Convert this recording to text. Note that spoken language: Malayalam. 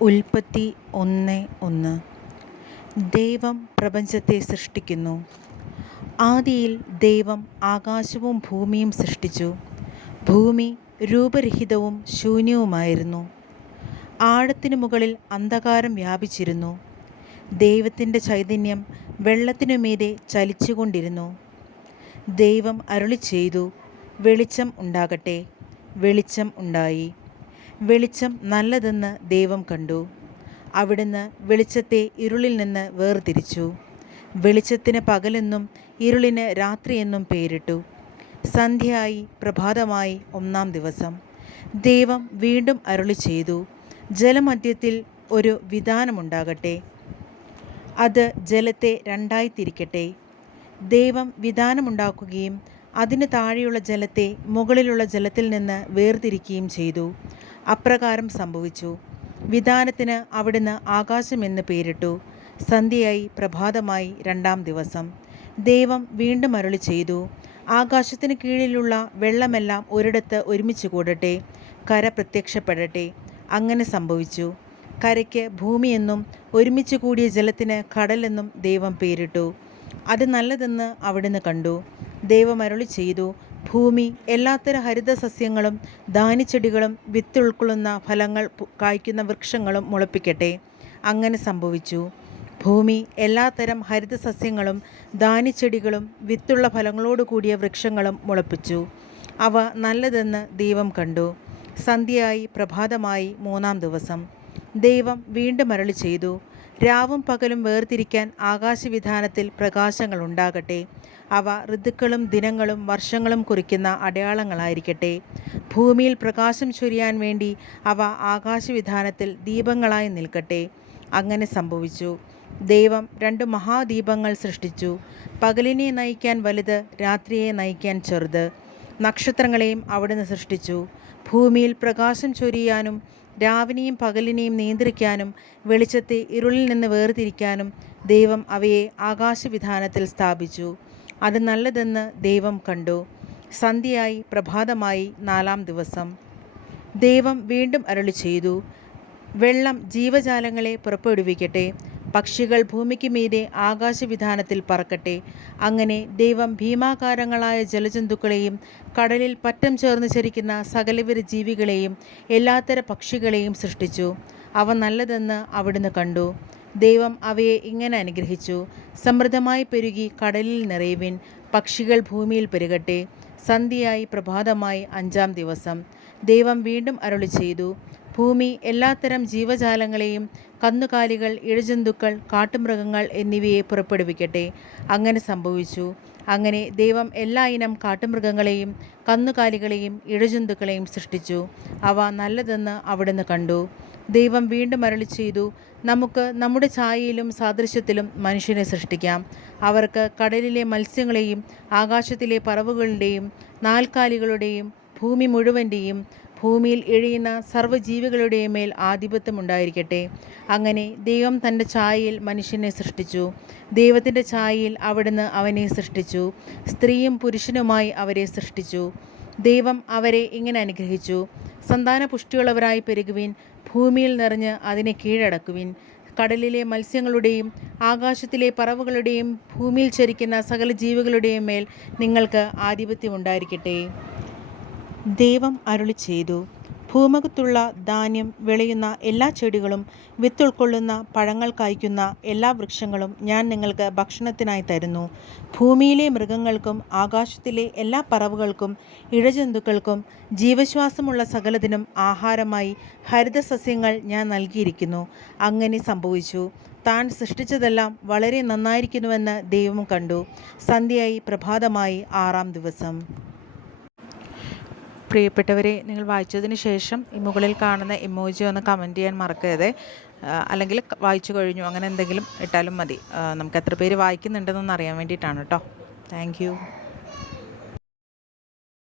ഉൽപ്പത്തി ഒന്ന് ഒന്ന്. ദൈവം പ്രപഞ്ചത്തെ സൃഷ്ടിക്കുന്നു. ആദിയിൽ ദൈവം ആകാശവും ഭൂമിയും സൃഷ്ടിച്ചു. ഭൂമി രൂപരഹിതവും ശൂന്യവുമായിരുന്നു. ആഴത്തിനു മുകളിൽ അന്ധകാരം വ്യാപിച്ചിരുന്നു. ദൈവത്തിന്റെ ചൈതന്യം വെള്ളത്തിനുമീതെ ചലിച്ചുകൊണ്ടിരുന്നു. ദൈവം അരുളി ചെയ്തു വെളിച്ചം ഉണ്ടാകട്ടെ വെളിച്ചം ഉണ്ടായി. വെളിച്ചം നല്ലതെന്ന് ദൈവം കണ്ടു. അവിടുന്ന് വെളിച്ചത്തെ ഇരുളിൽ നിന്ന് വേർതിരിച്ചു. വെളിച്ചത്തിന് പകലെന്നും ഇരുളിന് രാത്രിയെന്നും പേരിട്ടു. സന്ധ്യയായി പ്രഭാതമായി ഒന്നാം ദിവസം. ദൈവം വീണ്ടും അരുളി ചെയ്തു ജലമധ്യത്തിൽ ഒരു വിധാനമുണ്ടാകട്ടെ. അത് ജലത്തെ രണ്ടായി തിരിക്കട്ടെ ദൈവം വിധാനമുണ്ടാക്കുകയും അതിന് താഴെയുള്ള ജലത്തെ മുകളിലുള്ള ജലത്തിൽ നിന്ന് വേർതിരിക്കുകയും ചെയ്തു. അപ്രകാരം സംഭവിച്ചു. വിധാനത്തിന് അവിടുന്ന് ആകാശമെന്ന് പേരിട്ടു. സന്ധ്യയായി പ്രഭാതമായി രണ്ടാം ദിവസം. ദൈവം വീണ്ടും അരുളി ചെയ്തു. ആകാശത്തിന് കീഴിലുള്ള വെള്ളമെല്ലാം ഒരിടത്ത് ഒരുമിച്ച് കൂടട്ടെ. കര പ്രത്യക്ഷപ്പെടട്ടെ. അങ്ങനെ സംഭവിച്ചു. കരയ്ക്ക് ഭൂമിയെന്നും ഒരുമിച്ച് കൂടിയ ജലത്തിന് കടലെന്നും ദൈവം പേരിട്ടു. അത് നല്ലതെന്ന് അവിടുന്ന് കണ്ടു. ദൈവം അരുളി ചെയ്തു. ഭൂമി എല്ലാത്തരം ഹരിതസസ്യങ്ങളും ധാന്യച്ചെടികളും വിത്ത് ഉൾക്കൊള്ളുന്ന ഫലങ്ങൾ കായ്ക്കുന്ന വൃക്ഷങ്ങളും മുളപ്പിക്കട്ടെ. അങ്ങനെ സംഭവിച്ചു. ഭൂമി എല്ലാത്തരം ഹരിതസസ്യങ്ങളും ധാന്യച്ചെടികളും വിത്തുള്ള ഫലങ്ങളോട് കൂടിയ വൃക്ഷങ്ങളും മുളപ്പിച്ചു. അവ നല്ലതെന്ന് ദൈവം കണ്ടു. സന്ധ്യയായി പ്രഭാതമായി മൂന്നാം ദിവസം. ദൈവം വീണ്ടും അരളി ചെയ്തു രാവും പകലും വേർതിരിക്കാൻ ആകാശവിധാനത്തിൽ പ്രകാശങ്ങൾ ഉണ്ടാകട്ടെ അവ ഋതുക്കളും ദിനങ്ങളും വർഷങ്ങളും കുറിക്കുന്ന അടയാളങ്ങളായിരിക്കട്ടെ. ഭൂമിയിൽ പ്രകാശം ചൊരിയാൻ വേണ്ടി അവ ആകാശവിധാനത്തിൽ ദീപങ്ങളായി നിൽക്കട്ടെ. അങ്ങനെ സംഭവിച്ചു. ദൈവം രണ്ട് മഹാദീപങ്ങൾ സൃഷ്ടിച്ചു. പകലിനെ നയിക്കാൻ വലുത് രാത്രിയെ നയിക്കാൻ ചെറുത്. നക്ഷത്രങ്ങളെയും അവിടുന്ന് സൃഷ്ടിച്ചു. ഭൂമിയിൽ പ്രകാശം ചൊരിയാനും രാവിനെയും പകലിനെയും നിയന്ത്രിക്കാനും വെളിച്ചത്തെ ഇരുളിൽ നിന്ന് വേർതിരിക്കാനും ദൈവം അവയെ ആകാശവിധാനത്തിൽ സ്ഥാപിച്ചു. അത് നല്ലതെന്ന് ദൈവം കണ്ടു. സന്ധ്യയായി പ്രഭാതമായി നാലാം ദിവസം. ദൈവം വീണ്ടും അരളി ചെയ്തു വെള്ളം ജീവജാലങ്ങളെ പുറപ്പെടുവിക്കട്ടെ പക്ഷികൾ ഭൂമിക്ക് മീതെ ആകാശവിധാനത്തിൽ പറക്കട്ടെ. അങ്ങനെ ദൈവം ഭീമാകാരങ്ങളായ ജലജന്തുക്കളെയും കടലിൽ പറ്റം ചേർന്ന് ചരിക്കുന്ന സകലവിധ ജീവികളെയും എല്ലാത്തര പക്ഷികളെയും സൃഷ്ടിച്ചു. അവ നല്ലതെന്ന് അവിടുന്ന് കണ്ടു. ദൈവം അവയെ ഇങ്ങനെ അനുഗ്രഹിച്ചു. സമൃദ്ധമായി പെരുകി കടലിൽ നിറയുവിൻ പക്ഷികൾ ഭൂമിയിൽ പെരുകട്ടെ. സന്ധ്യയായി പ്രഭാതമായി അഞ്ചാം ദിവസം. ദൈവം വീണ്ടും അരുളി ചെയ്തു ഭൂമി എല്ലാത്തരം ജീവജാലങ്ങളെയും കന്നുകാലികൾ ഇഴജന്തുക്കൾ കാട്ടുമൃഗങ്ങൾ എന്നിവയെ പുറപ്പെടുവിക്കട്ടെ. അങ്ങനെ സംഭവിച്ചു. അങ്ങനെ ദൈവം എല്ലാ ഇനം കാട്ടുമൃഗങ്ങളെയും കന്നുകാലികളെയും ഇഴജന്തുക്കളെയും സൃഷ്ടിച്ചു. അവ നല്ലതെന്ന് അവിടുന്ന് കണ്ടു. ദൈവം വീണ്ടും അരളി ചെയ്തു നമുക്ക് നമ്മുടെ ഛായയിലും സാദൃശ്യത്തിലും മനുഷ്യനെ സൃഷ്ടിക്കാം. അവർക്ക് കടലിലെ മത്സ്യങ്ങളെയും ആകാശത്തിലെ പറവുകളുടെയും നാൽക്കാലികളുടെയും ഭൂമി മുഴുവന്റെയും ഭൂമിയിൽ എഴിയുന്ന സർവജീവികളുടെയും മേൽ ആധിപത്യം ഉണ്ടായിരിക്കട്ടെ അങ്ങനെ ദൈവം തന്റെ ഛായയിൽ മനുഷ്യനെ സൃഷ്ടിച്ചു. ദൈവത്തിന്റെ ഛായയിൽ അവിടുന്ന് അവനെ സൃഷ്ടിച്ചു. സ്ത്രീയും പുരുഷനുമായി അവരെ സൃഷ്ടിച്ചു. ദൈവം അവരെ ഇങ്ങനെ അനുഗ്രഹിച്ചു. സന്താന പുഷ്ടിയുള്ളവരായി പെരുകുവിൻ. ഭൂമിയിൽ നിറഞ്ഞ് അതിനെ കീഴടക്കുവിൻ. കടലിലെ മത്സ്യങ്ങളുടെയും ആകാശത്തിലെ പറവുകളുടെയും ഭൂമിയിൽ ചരിക്കുന്ന സകല ജീവികളുടെയും മേൽ നിങ്ങൾക്ക് ആധിപത്യം ഉണ്ടായിരിക്കട്ടെ ദൈവം അരുളി ചെയ്തു. ഭൂമുഖത്തുള്ള ധാന്യം വിളയുന്ന എല്ലാ ചെടികളും വിത്തുൾക്കൊള്ളുന്ന പഴങ്ങൾ കായ്ക്കുന്ന എല്ലാ വൃക്ഷങ്ങളും ഞാൻ നിങ്ങൾക്ക് ഭക്ഷണത്തിനായി തരുന്നു. ഭൂമിയിലെ മൃഗങ്ങൾക്കും ആകാശത്തിലെ എല്ലാ പറവുകൾക്കും ഇഴജന്തുക്കൾക്കും ജീവശ്വാസമുള്ള സകലതിനും ആഹാരമായി ഹരിതസസ്യങ്ങൾ ഞാൻ നൽകിയിരിക്കുന്നു. അങ്ങനെ സംഭവിച്ചു. താൻ സൃഷ്ടിച്ചതെല്ലാം വളരെ നന്നായിരിക്കുന്നുവെന്ന് ദൈവം കണ്ടു. സന്ധ്യയായി പ്രഭാതമായി ആറാം ദിവസം. പ്രിയപ്പെട്ടവരെ നിങ്ങൾ വായിച്ചതിന് ശേഷം ഈ മുകളിൽ കാണുന്ന ഇമോജി ഒന്ന് കമന്റ് ചെയ്യാൻ മറക്കരുത്. അല്ലെങ്കിൽ വായിച്ചു കഴിഞ്ഞു അങ്ങനെ എന്തെങ്കിലും ഇട്ടാലും മതി. നമുക്ക് എത്ര പേര് വായിക്കുന്നുണ്ടെന്നൊന്ന് അറിയാൻ വേണ്ടിയിട്ടാണ് കേട്ടോ. താങ്ക്